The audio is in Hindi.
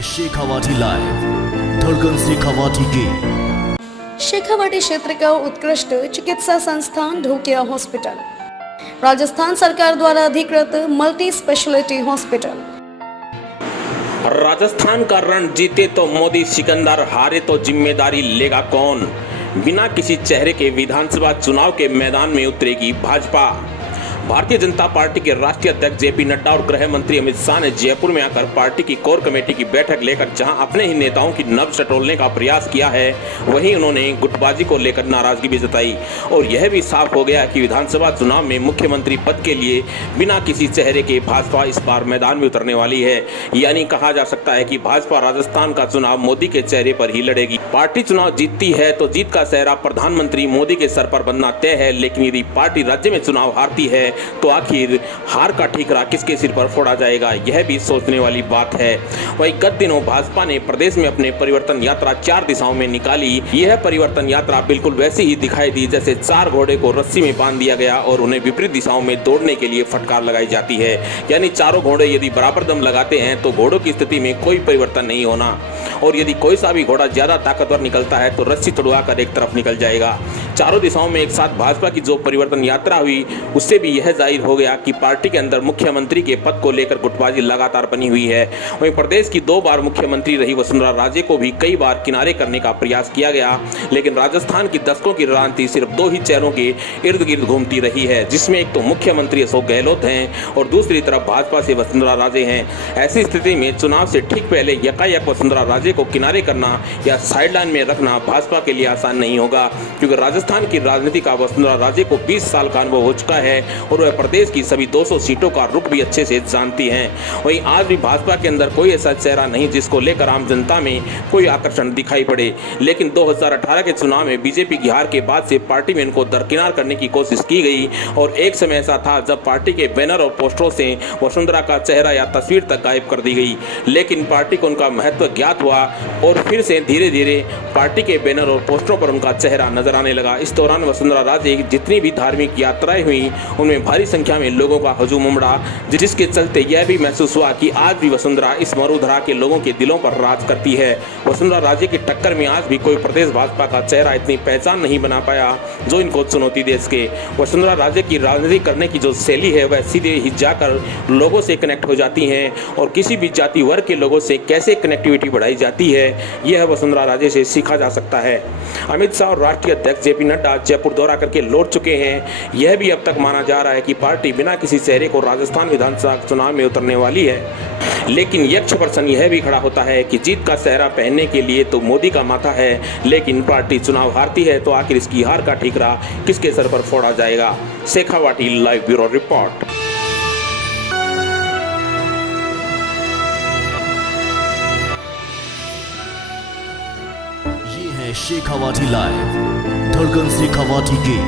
है शेखावाटी लाइव, धड़कन शेखावाटी की। शेखावाटी क्षेत्र का उत्कृष्ट चिकित्सा संस्थान ढोकिया हॉस्पिटल, राजस्थान सरकार द्वारा अधिकृत मल्टी स्पेशलिटी हॉस्पिटल। राजस्थान का रण जीते तो मोदी सिकंदर, हारे तो जिम्मेदारी लेगा कौन। बिना किसी चेहरे के विधानसभा चुनाव के मैदान में उतरेगी भाजपा। भारतीय जनता पार्टी के राष्ट्रीय अध्यक्ष जेपी नड्डा और गृह मंत्री अमित शाह ने जयपुर में आकर पार्टी की कोर कमेटी की बैठक लेकर जहां अपने ही नेताओं की नब्ज टटोलने का प्रयास किया है, वहीं उन्होंने गुटबाजी को लेकर नाराजगी भी जताई। और यह भी साफ हो गया कि विधानसभा चुनाव में मुख्यमंत्री पद के लिए बिना किसी चेहरे के भाजपा इस बार मैदान में उतरने वाली है। यानी कहा जा सकता है कि भाजपा राजस्थान का चुनाव मोदी के चेहरे पर ही लड़ेगी। पार्टी चुनाव जीतती है तो जीत का सेहरा प्रधानमंत्री मोदी के सर पर बनना तय है, लेकिन यदि पार्टी राज्य में चुनाव हारती है तो आखिर हार का ठीकरा किसके सिर पर फोड़ा जाएगा, यह भी सोचने वाली बात है। वहीं गत दिनों भाजपा ने प्रदेश में अपने परिवर्तन यात्रा 4 दिशाओं में निकाली। यह परिवर्तन यात्रा बिल्कुल वैसी ही दिखाई दी जैसे 4 घोड़े को रस्सी में बांध दिया गया और उन्हें विपरीत दिशाओं में दौड़ने के लिए फटकार लगाई जाती है। यानी चारों घोड़े यदि बराबर दम लगाते हैं तो घोड़ों की स्थिति में कोई परिवर्तन नहीं होना, और यदि कोई सा भी घोड़ा ज्यादा ताकतवर निकलता है तो रस्सी तुड़वा कर एक तरफ निकल जाएगा। चारों दिशाओं में एक साथ भाजपा की जो परिवर्तन यात्रा हुई, उससे भी यह जाहिर हो गया कि पार्टी के अंदर मुख्यमंत्री के पद को लेकर गुटबाजी लगातार बनी हुई है। वहीं प्रदेश की 2 बार मुख्यमंत्री रही वसुंधरा राजे को भी कई बार किनारे करने का प्रयास किया गया, लेकिन राजस्थान की दशकों की राजनीति सिर्फ 2 ही चेहरों के इर्द गिर्द घूमती रही है, जिसमें एक तो मुख्यमंत्री अशोक गहलोत हैं और दूसरी तरफ भाजपा से वसुंधरा राजे हैं। ऐसी स्थिति में चुनाव से ठीक पहले यकायक वसुंधरा राजे को किनारे करना या साइडलाइन में रखना भाजपा के लिए आसान नहीं होगा, क्योंकि राजस्थान की राजनीति का वसुंधरा राजे को 20 साल का अनुभव हो चुका है और वह प्रदेश की सभी 200 सीटों का रुख भी अच्छे से जानती हैं। वहीं आज भी भाजपा के अंदर कोई ऐसा चेहरा नहीं जिसको लेकर आम जनता में कोई आकर्षण दिखाई पड़े, लेकिन 2018 के चुनाव में बीजेपी की हार के बाद से पार्टी में इनको दरकिनार करने की कोशिश की गई और एक समय ऐसा था जब पार्टी के बैनर और पोस्टरों से वसुंधरा का चेहरा या तस्वीर तक गायब कर दी गई, लेकिन पार्टी को उनका महत्व ज्ञात हुआ और फिर से धीरे धीरे पार्टी के बैनर और पोस्टरों पर उनका चेहरा नजर आने लगा। इस दौरान वसुंधरा राजे जितनी भी धार्मिक यात्राएं हुई उनमें भारी संख्या में लोगों का हजूम उमड़ा, जिसके चलते यह भी महसूस हुआ कि आज भी वसुंधरा इस मरुधरा के लोगों के दिलों पर राज करती है। वसुंधरा राजे की टक्कर में आज भी कोई प्रदेश भाजपा का चेहरा इतनी पहचान नहीं बना पाया जो इनको चुनौती दे सके। वसुंधरा राजे की राजनीति करने की जो शैली है वह सीधे ही जाकर लोगों से कनेक्ट हो जाती हैं और किसी भी जाति वर्ग के लोगों से कैसे कनेक्टिविटी बढ़ाई जाती है, यह वसुंधरा राजे से सीखा जा सकता है। अमित शाह और राष्ट्रीय अध्यक्ष जेपी नड्डा जयपुर दौरा करके लौट चुके हैं। यह भी अब तक माना जा रहा है कि पार्टी बिना किसी चेहरे को राजस्थान विधानसभा चुनाव में उतरने वाली है, लेकिन यक्ष प्रश्न यह भी खड़ा होता है कि जीत का सेहरा पहनने के लिए तो मोदी का माथा है, लेकिन पार्टी चुनाव हारती है तो आखिर इसकी हार का ठीकरा किसके सर पर फोड़ा जाएगा। Shekhawati live bureau report. ये है शेखावाटी लाइव, धड़कन शेखावाटी की।